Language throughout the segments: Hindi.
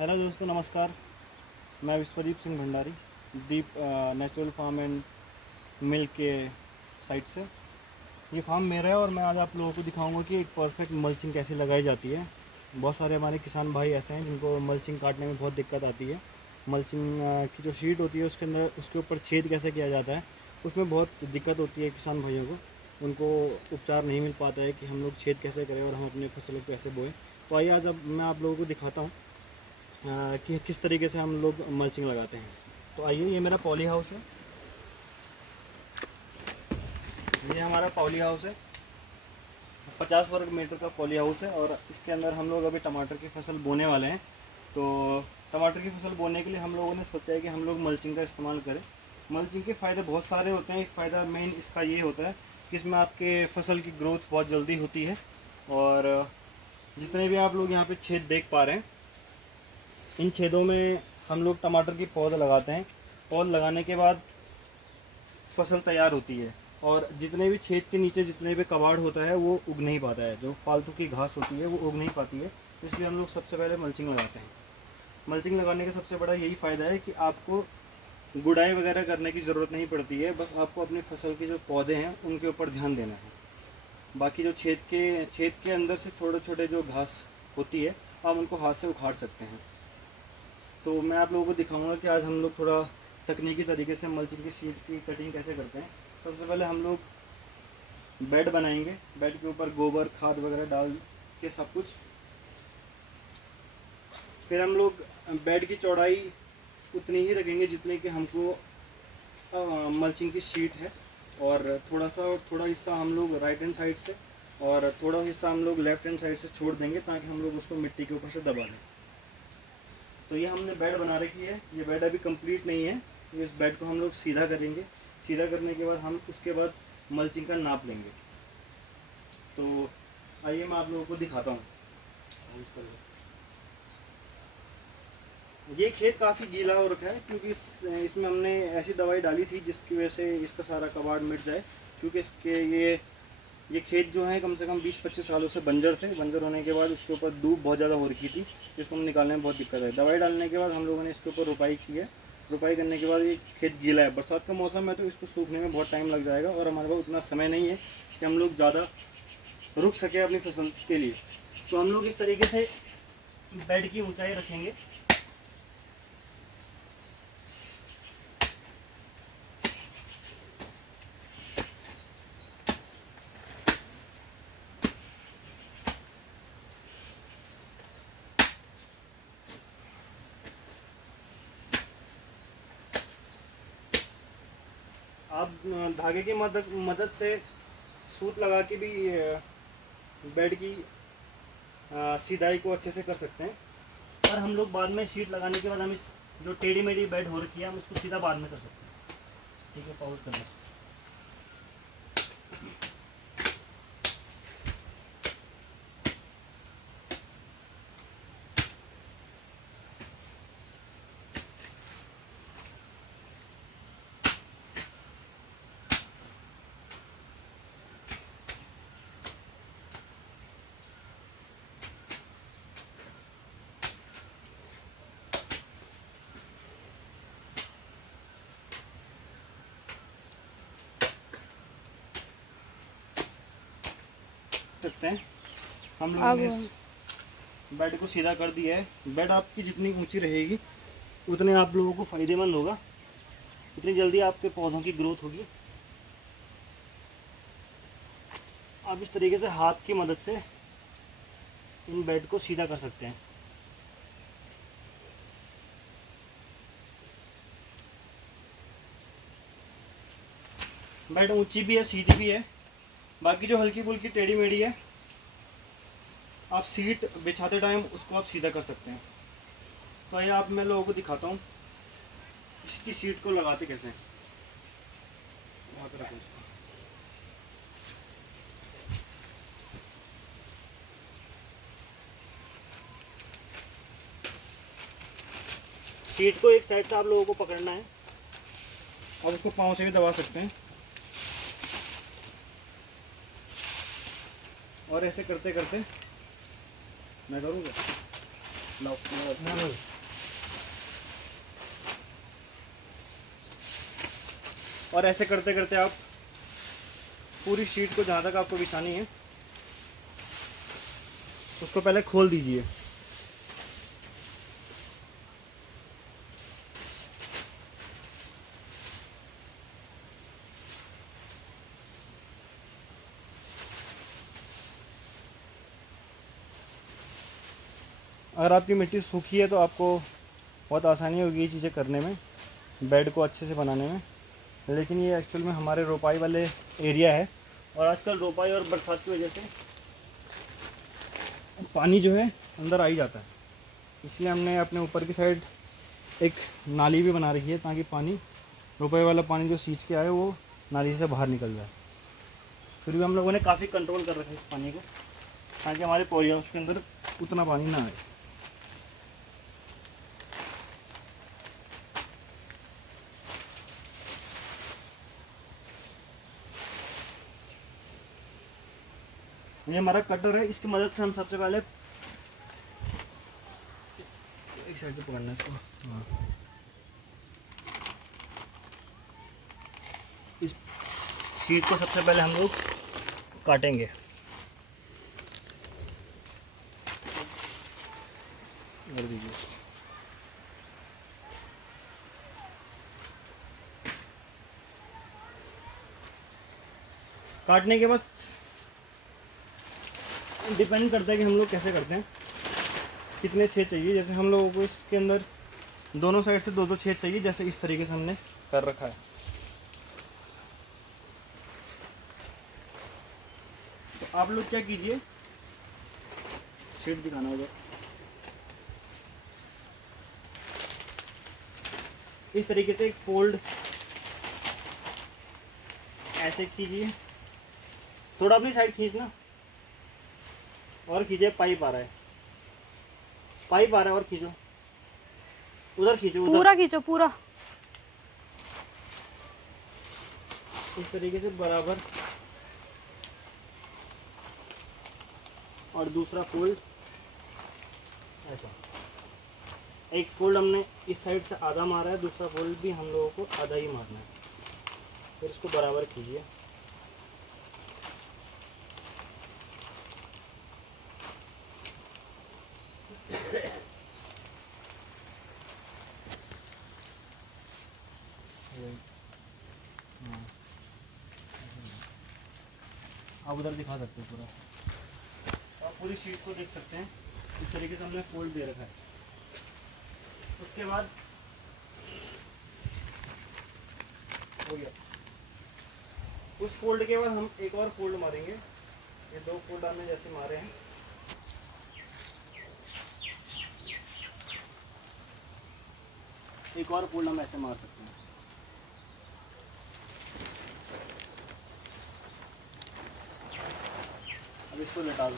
हेलो दोस्तों, नमस्कार। मैं विश्वदीप सिंह भंडारी, दीप नेचुरल फार्म एंड मिल्क के साइट से। ये फार्म मेरा है और मैं आज आप लोगों को दिखाऊंगा कि एक परफेक्ट मल्चिंग कैसे लगाई जाती है। बहुत सारे हमारे किसान भाई ऐसे हैं जिनको मल्चिंग काटने में बहुत दिक्कत आती है। मल्चिंग की जो शीट होती है उसके अंदर उसके ऊपर छेद कैसे किया जाता है, उसमें बहुत दिक्कत होती है किसान भाइयों को। उनको उपचार नहीं मिल पाता है कि हम लोग छेद कैसे करें और हम अपने फसल को कैसे बोएं। तो आइए आज अब मैं आप लोगों को दिखाता हूँ कि किस तरीके से हम लोग मल्चिंग लगाते हैं। तो आइए, ये मेरा पॉली हाउस है। ये हमारा पॉली हाउस है, 50 वर्ग मीटर का पॉली हाउस है और इसके अंदर हम लोग अभी टमाटर की फसल बोने वाले हैं। तो टमाटर की फसल बोने के लिए हम लोगों ने सोचा है कि हम लोग मल्चिंग का इस्तेमाल करें। मल्चिंग के फ़ायदे बहुत सारे होते हैं। एक फ़ायदा मेन इसका ये होता है कि इसमें आपके फसल की ग्रोथ बहुत जल्दी होती है। और जितने भी आप लोग यहाँ पे छेद देख पा रहे हैं, इन छेदों में हम लोग टमाटर की पौध लगाते हैं। पौध लगाने के बाद फसल तैयार होती है और जितने भी छेद के नीचे जितने भी कबाड़ होता है वो उग नहीं पाता है। जो फालतू की घास होती है वो उग नहीं पाती है, इसलिए हम लोग सबसे पहले मल्चिंग लगाते हैं। मल्चिंग लगाने का सबसे बड़ा यही फ़ायदा है कि आपको गुड़ाई वगैरह करने की ज़रूरत नहीं पड़ती है। बस आपको अपनी फसल के जो पौधे हैं उनके ऊपर ध्यान देना है। बाकी जो छेद के अंदर से छोटे छोटे जो घास होती है, आप उनको हाथ से उखाड़ सकते हैं। तो मैं आप लोगों को दिखाऊंगा कि आज हम लोग थोड़ा तकनीकी तरीके से मल्चिंग की शीट की कटिंग कैसे करते हैं। सबसे पहले हम लोग बेड बनाएंगे। बेड के ऊपर गोबर खाद वगैरह डाल के सब कुछ, फिर हम लोग बेड की चौड़ाई उतनी ही रखेंगे जितनी कि हमको मल्चिंग की शीट है। और थोड़ा हिस्सा हम लोग राइट हैंड साइड से और थोड़ा हिस्सा हम लोग लेफ्ट हैंड साइड से छोड़ देंगे ताकि हम लोग उसको मिट्टी के ऊपर से दबा दें। तो ये हमने बेड बना रखी है। ये बेड अभी कंप्लीट नहीं है, तो इस बेड को हम लोग सीधा करेंगे। सीधा करने के बाद हम उसके बाद मल्चिंग का नाप लेंगे। तो आइए मैं आप लोगों को दिखाता हूँ। ये खेत काफ़ी गीला हो रखा है क्योंकि इसमें हमने ऐसी दवाई डाली थी जिसकी वजह से इसका सारा कबाड़ मिट जाए। क्योंकि इसके ये खेत जो है कम से कम 20-25 सालों से बंजर थे। बंजर होने के बाद उसके ऊपर धूप बहुत ज़्यादा हो रखी थी, जिसको हम निकालने में बहुत दिक्कत है। दवाई डालने के बाद हम लोगों ने इसके ऊपर रुपाई की है। रुपाई करने के बाद ये खेत गीला है। बरसात का मौसम है तो इसको सूखने में बहुत टाइम लग जाएगा और हमारे पास उतना समय नहीं है कि हम लोग ज़्यादा रुक सके अपनी फसल के लिए। तो हम लोग इस तरीके से बेड की ऊंचाई रखेंगे। आप धागे की मदद से सूत लगा के भी बेड की सीधाई को अच्छे से कर सकते हैं। पर हम लोग बाद में शीट लगाने के बाद हम इस जो टेढ़ी मेढ़ी बेड हो रखी है हम उसको सीधा बाद में कर सकते हैं। ठीक है, पॉज कर लें। सकते हैं हम लोगों ने इस बेड को सीधा कर दिया है। बेड आपकी जितनी ऊंची रहेगी उतने आप लोगों को फ़ायदेमंद होगा, उतनी जल्दी आपके पौधों की ग्रोथ होगी। आप इस तरीके से हाथ की मदद से इन बेड को सीधा कर सकते हैं। बेड ऊंची भी है, सीधी भी है। बाकी जो हल्की फुल्की टेढ़ी मेढ़ी है, आप सीट बिछाते टाइम उसको आप सीधा कर सकते हैं। तो आइए आप मैं लोगों को दिखाता हूँ इसकी सीट को लगाते कैसे हैं। वहाँ पे रखो इसको। सीट को एक साइड से आप लोगों को पकड़ना है। आप उसको पाँव से भी दबा सकते हैं और ऐसे करते करते मैं करूँगा। लो, और ऐसे करते करते आप पूरी शीट को जहाँ तक आपको बिछानी है उसको पहले खोल दीजिए। अगर आपकी मिट्टी सूखी है तो आपको बहुत आसानी होगी ये चीज़ें करने में, बेड को अच्छे से बनाने में। लेकिन ये एक्चुअल में हमारे रोपाई वाले एरिया है, और आजकल रोपाई और बरसात की वजह से पानी जो है अंदर आ ही जाता है, इसलिए हमने अपने ऊपर की साइड एक नाली भी बना रखी है ताकि पानी, रोपाई वाला पानी जो सींच के आए वो नाली से बाहर निकल जाए। फिर भी हम लोगों ने काफ़ी कंट्रोल कर रखा है इस पानी को, ताकि हमारे पॉली हाउस के अंदर उतना पानी ना आए। ये हमारा कटर है, इसकी मदद से हम सबसे पहले एक साइड से पकड़ना है इसको। हाँ, इस शीट को सबसे पहले हम लोग काटेंगे। कर दीजिए। काटने के बस डिपेंड करता है कि हम लोग कैसे करते हैं, कितने छेद चाहिए। जैसे हम लोगों को इसके अंदर दोनों साइड से दो दो छेद चाहिए, जैसे इस तरीके से हमने कर रखा है। तो आप लोग क्या कीजिए, शीट दिखाना होगा, इस तरीके से एक फोल्ड ऐसे कीजिए, थोड़ा अपनी साइड खींचना और कीजिए। पाइप आ रहा है, पाइप आ रहा है, और खींचो, उधर खींचो, उधर पूरा खींचो पूरा। इस तरीके से बराबर, और दूसरा फोल्ड ऐसा। एक फोल्ड हमने इस साइड से आधा मारा है, दूसरा फोल्ड भी हम लोगों को आधा ही मारना है। फिर इसको बराबर कीजिए। आप उधर दिखा सकते हो पूरा, आप पूरी शीट को देख सकते हैं। इस तरीके से हमने फोल्ड दे रखा है। उसके बाद हो गया। उस फोल्ड के बाद हम एक और फोल्ड मारेंगे। ये दो फोल्ड हमने जैसे मारे हैं, एक और फोल्ड हम ऐसे मार सकते हैं। अब इसको लटा दो।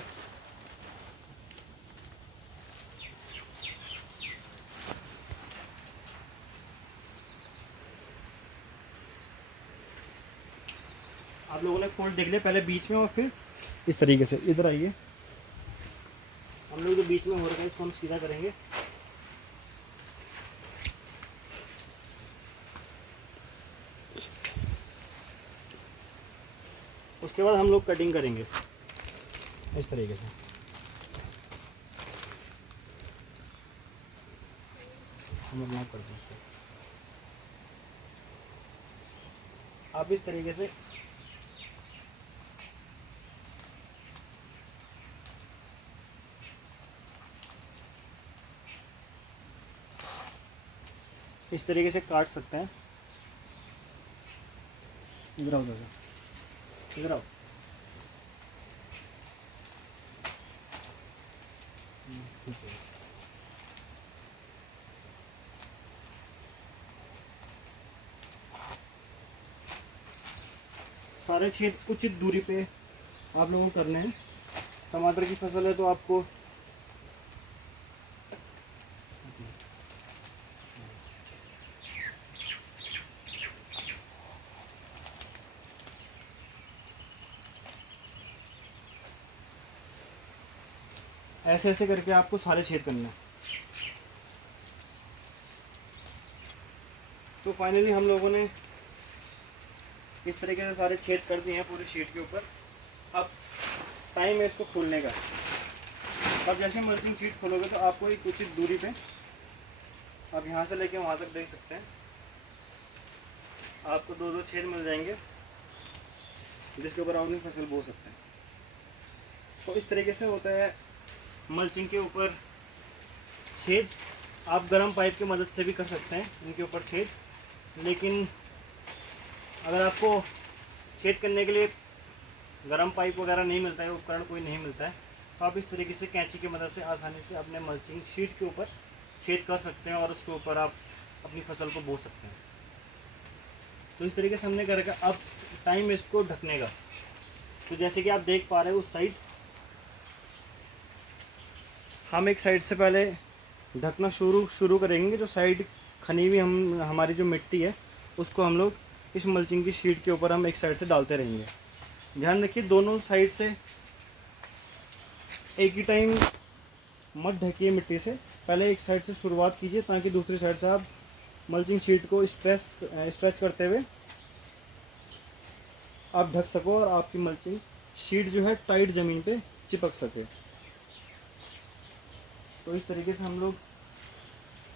आप लोगों ने फोल्ड देख लिया, पहले बीच में और फिर इस तरीके से। इधर आइए, हम लोग जो बीच में हो रखा है इसको हम सीधा करेंगे। उसके बाद हम लोग कटिंग करेंगे इस तरीके से। हम अपना कर दें इसको। आप इस तरीके से काट सकते हैं। इधर आओ, इधर आओ। ठीक है। सारे छेद उचित दूरी पे आप लोगों को करने हैं। टमाटर की फसल है तो आपको ऐसे ऐसे करके आपको सारे छेद करने हैं। तो फाइनली हम लोगों ने इस तरीके से सारे छेद कर दिए हैं पूरी शीट के ऊपर। अब टाइम है इसको खोलने का। अब जैसे मल्चिंग शीट खोलोगे तो आपको एक उचित दूरी पे, आप यहाँ से लेके वहाँ तक देख सकते हैं, आपको 2-2 छेद मिल जाएंगे जिसके ऊपर आप अपनी फसल बो सकते हैं। तो इस तरीके से होता है मल्चिंग के ऊपर छेद। आप गर्म पाइप की मदद से भी कर सकते हैं इनके ऊपर छेद, लेकिन अगर आपको छेद करने के लिए गर्म पाइप वगैरह नहीं मिलता है, उपकरण कोई नहीं मिलता है, तो आप इस तरीके से कैंची की मदद से आसानी से अपने मल्चिंग शीट के ऊपर छेद कर सकते हैं और उसके ऊपर आप अपनी फसल को बो सकते हैं। तो इस तरीके से हमने करके अब टाइम है इसको ढकने का। तो जैसे कि आप देख पा रहे हो उस साइड हम एक साइड से पहले ढकना शुरू करेंगे। जो साइड खनी हुई हमारी जो मिट्टी है उसको हम लोग इस मल्चिंग की शीट के ऊपर हम एक साइड से डालते रहेंगे। ध्यान रखिए दोनों साइड से एक ही टाइम मत ढकिए मिट्टी से, पहले एक साइड से शुरुआत कीजिए ताकि दूसरी साइड से आप मल्चिंग शीट को स्ट्रेच करते हुए आप ढक सको और आपकी मल्चिंग शीट जो है टाइट ज़मीन पे चिपक सके। तो इस तरीके से हम लोग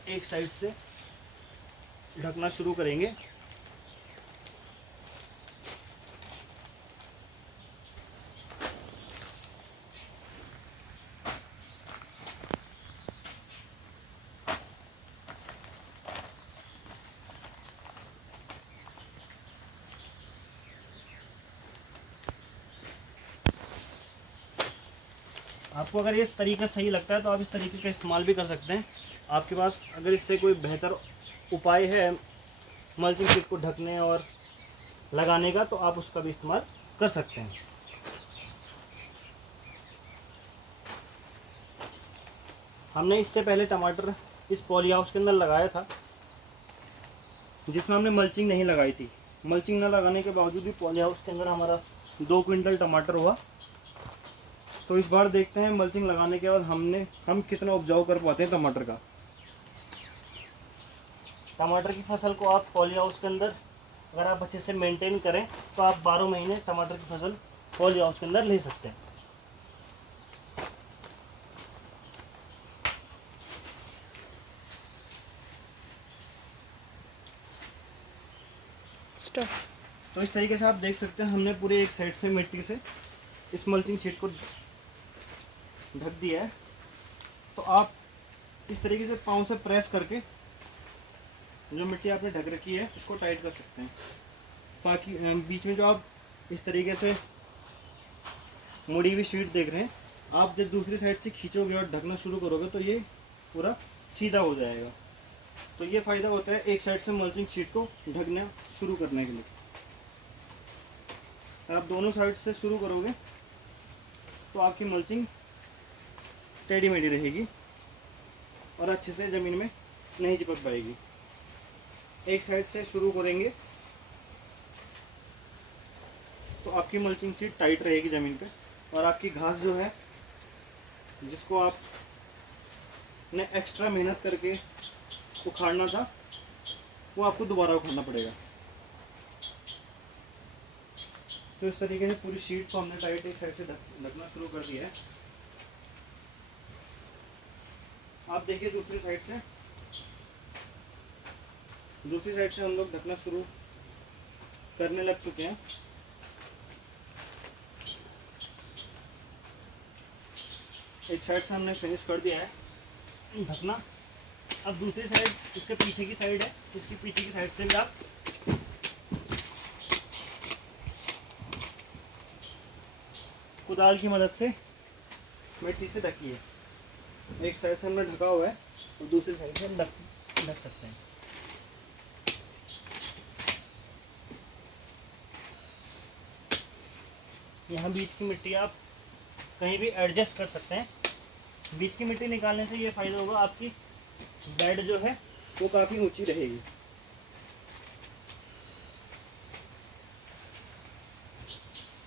एक साइड से ढकना शुरू करेंगे। आपको अगर ये तरीका सही लगता है तो आप इस तरीके का इस्तेमाल भी कर सकते हैं। आपके पास अगर इससे कोई बेहतर उपाय है मल्चिंग शीट को ढकने और लगाने का तो आप उसका भी इस्तेमाल कर सकते हैं। हमने इससे पहले टमाटर इस पॉली हाउस के अंदर लगाया था जिसमें हमने मल्चिंग नहीं लगाई थी। मल्चिंग न लगाने के बावजूद भी पॉली हाउस के अंदर हमारा 2 क्विंटल टमाटर हुआ। तो इस बार देखते हैं मल्चिंग लगाने के बाद हम कितना उपजाऊ कर पाते हैं टमाटर का। टमाटर की फसल को आप पॉली हाउस के अंदर अगर आप अच्छे से मेंटेन करें तो आप 12 महीने टमाटर की फसल पॉली हाउस के अंदर ले सकते हैं। तो इस तरीके से आप देख सकते हैं हमने पूरे एक साइड से मिट्टी से इस मल्चिंग शीट को ढक दिया है। तो आप इस तरीके से पाँव से प्रेस करके जो मिट्टी आपने ढक रखी है इसको टाइट कर सकते हैं। बाकी बीच में जो आप इस तरीके से मुड़ी हुई शीट देख रहे हैं, आप जब दूसरी साइड से खींचोगे और ढकना शुरू करोगे तो ये पूरा सीधा हो जाएगा। तो ये फ़ायदा होता है एक साइड से मल्चिंग शीट को ढकना शुरू करने के लिए। आप दोनों साइड से शुरू करोगे तो आपकी मल्चिंग टेढ़ी मेढ़ी रहेगी और अच्छे से ज़मीन में नहीं चिपक पाएगी। एक साइड से शुरू करेंगे तो आपकी मल्चिंग शीट टाइट रहेगी ज़मीन पे और आपकी घास जो है जिसको आप ने एक्स्ट्रा मेहनत करके उखाड़ना था वो आपको दोबारा उखाड़ना पड़ेगा। तो इस तरीके से पूरी शीट को हमने टाइट एक साइड से ढकना शुरू कर दिया है। आप देखिए दूसरी साइड से हम लोग ढकना शुरू करने लग चुके हैं। एक साइड से हमने फिनिश कर दिया है ढकना। अब दूसरी साइड इसके पीछे की साइड है, इसकी पीछे की साइड से भी आप कुदाल की मदद से मिट्टी से ढकिए। एक साइड से हमने ढका हुआ है और दूसरी साइड से हम ढक सकते हैं। यहाँ बीच की मिट्टी आप कहीं भी एडजस्ट कर सकते हैं। बीच की मिट्टी निकालने से ये फ़ायदा होगा, आपकी बेड जो है वो काफ़ी ऊंची रहेगी।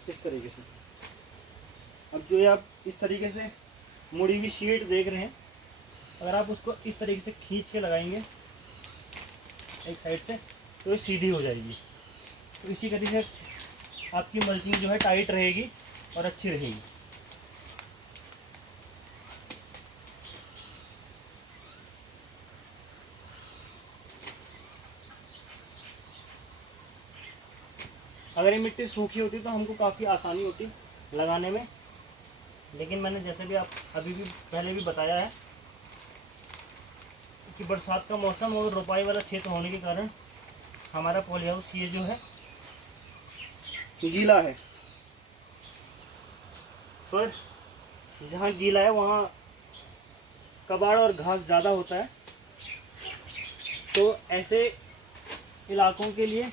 इस तरीके से अब जो आप इस तरीके से मुड़ी हुई शीट देख रहे हैं, अगर आप उसको इस तरीके से खींच के लगाएंगे एक साइड से, तो ये सीधी हो जाएगी। तो इसी तरीके से आपकी मल्चिंग जो है टाइट रहेगी और अच्छी रहेगी। अगर ये मिट्टी सूखी होती तो हमको काफ़ी आसानी होती लगाने में, लेकिन मैंने जैसे भी आप अभी भी पहले भी बताया है कि बरसात का मौसम और रोपाई वाला क्षेत्र होने के कारण हमारा पॉली हाउस ये जो है गीला है। तो जहाँ गीला है वहाँ कबाड़ और घास ज़्यादा होता है। तो ऐसे इलाकों के लिए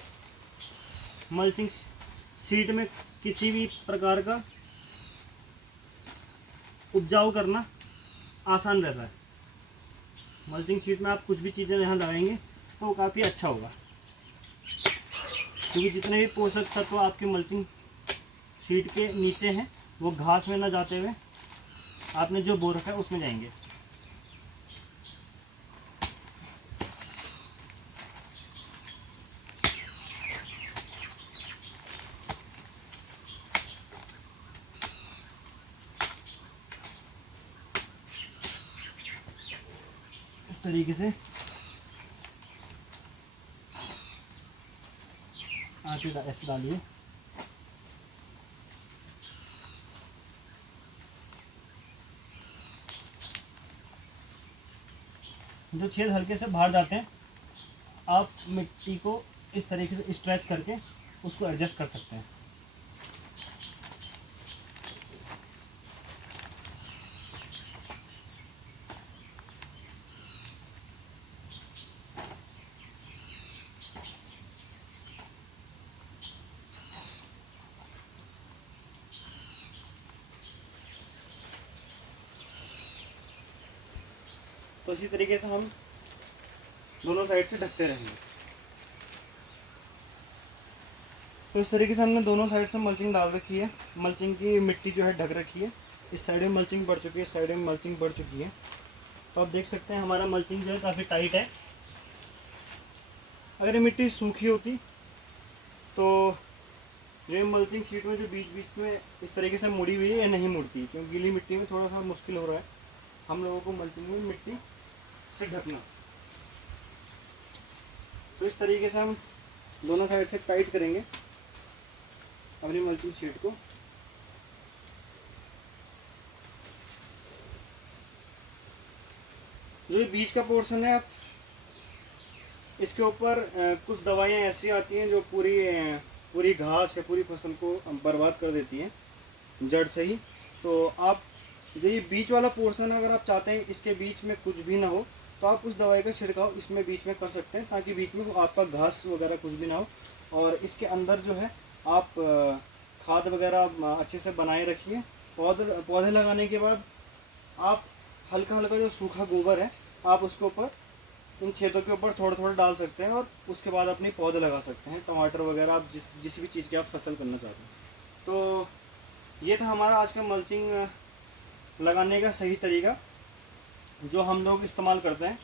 मल्चिंग सीट में किसी भी प्रकार का उपजाऊ करना आसान रहता है। मल्चिंग शीट में आप कुछ भी चीज़ें यहाँ लगाएंगे तो वो काफ़ी अच्छा होगा, क्योंकि जितने भी पोषक तत्व आपके मल्चिंग शीट के नीचे हैं वो घास में ना जाते हुए आपने जो बो रखा है उसमें जाएंगे। इस तरीके से आटे ऐसे डालिए। जो छेद हल्के से बाहर जाते हैं आप मिट्टी को इस तरीके से स्ट्रेच करके उसको एडजस्ट कर सकते हैं। तो इसी तरीके से हम दोनों साइड से ढकते रहेंगे। तो इस तरीके से हमने दोनों साइड से मल्चिंग डाल रखी है। मल्चिंग की मिट्टी जो है ढक रखी है। इस साइड में मल्चिंग बढ़ चुकी है, इस साइड में मल्चिंग बढ़ चुकी है। तो आप देख सकते हैं हमारा मल्चिंग जो है काफ़ी टाइट है। अगर ये मिट्टी सूखी होती तो ये मल्चिंग शीट में जो बीच बीच में इस तरीके से मुड़ी हुई है ये नहीं मुड़ती, क्योंकि गीली मिट्टी में थोड़ा सा मुश्किल हो रहा है हम लोगों को मल्चिंग में मिट्टी से ढकना। तो इस तरीके से हम दोनों साइड से टाइट करेंगे अपनी मल्चिंग शीट को। जो ये बीच का पोर्शन है आप इसके ऊपर कुछ दवाइयाँ ऐसी आती हैं जो पूरी घास या पूरी फसल को बर्बाद कर देती हैं जड़ से ही। तो आप जो ये बीच वाला पोर्शन है अगर आप चाहते हैं इसके बीच में कुछ भी ना हो तो आप उस दवाई का छिड़काव इसमें बीच में कर सकते हैं, ताकि बीच में आपका घास वगैरह कुछ भी ना हो। और इसके अंदर जो है आप खाद वगैरह अच्छे से बनाए रखिए। पौधे लगाने के बाद आप हल्का हल्का जो सूखा गोबर है आप उसके ऊपर इन छेदों के ऊपर थोड़ा थोड़ा डाल सकते हैं और उसके बाद अपनी पौधे लगा सकते हैं। टमाटर वगैरह आप जिस भी चीज़ की आप फसल करना चाहते हैं। तो ये था हमारा आज का मल्चिंग लगाने का सही तरीका जो हम लोग इस्तेमाल करते हैं।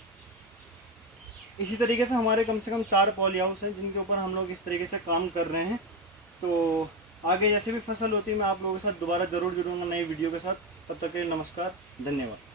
इसी तरीके से हमारे कम से कम 4 पॉली हाउस हैं जिनके ऊपर हम लोग इस तरीके से काम कर रहे हैं। तो आगे जैसे भी फसल होती है मैं आप लोगों के साथ दोबारा ज़रूर जुड़ूंगा नई वीडियो के साथ। तब तक के लिए नमस्कार, धन्यवाद।